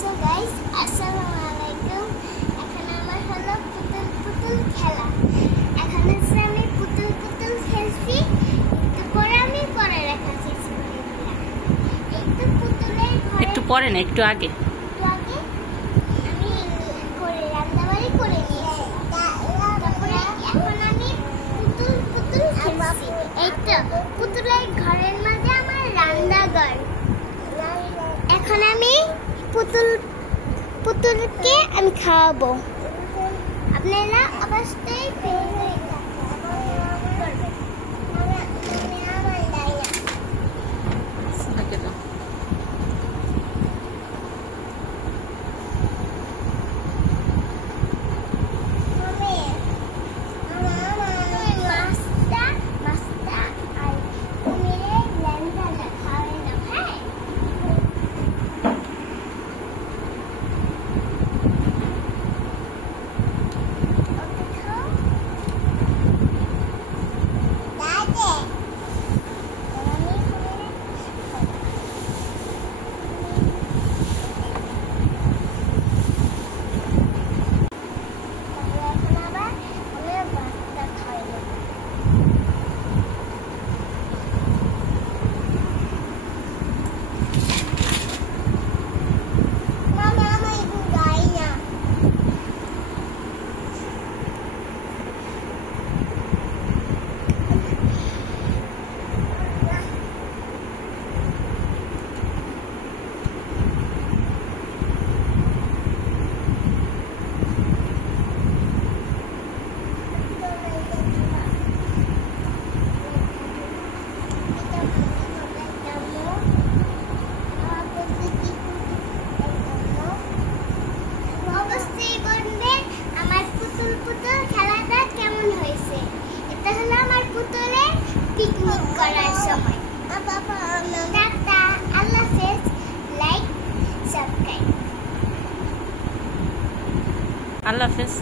So guys আসসালামু আলাইকুম। এখন আমার হলো পুতুল পুতুল খেলা। এখন হচ্ছে আমি পুতুল পুতুল খেলছি, একটু পরে আমি পরে রেখা শেষ করে দিলাম। একটু পুতুলের ঘরে একটু পরে না, একটু আগে আগে আমি করে রান্নাবাড়ি করে নিয়েছি। তারপরে এখন আমি পুতুল পুতুল খেলছি। এই তো পুতুলের ঘরের মাঝে আমার রান্নাঘর। এখন আমি পুতুলকে আমি খাওয়াবো। আপনারা অবশ্যই পিকনিক করার সময়। টাটা, আল্লাহ হাফেজ, লাইক সাবস্ক্রাইব। আল্লাহ হাফেজ।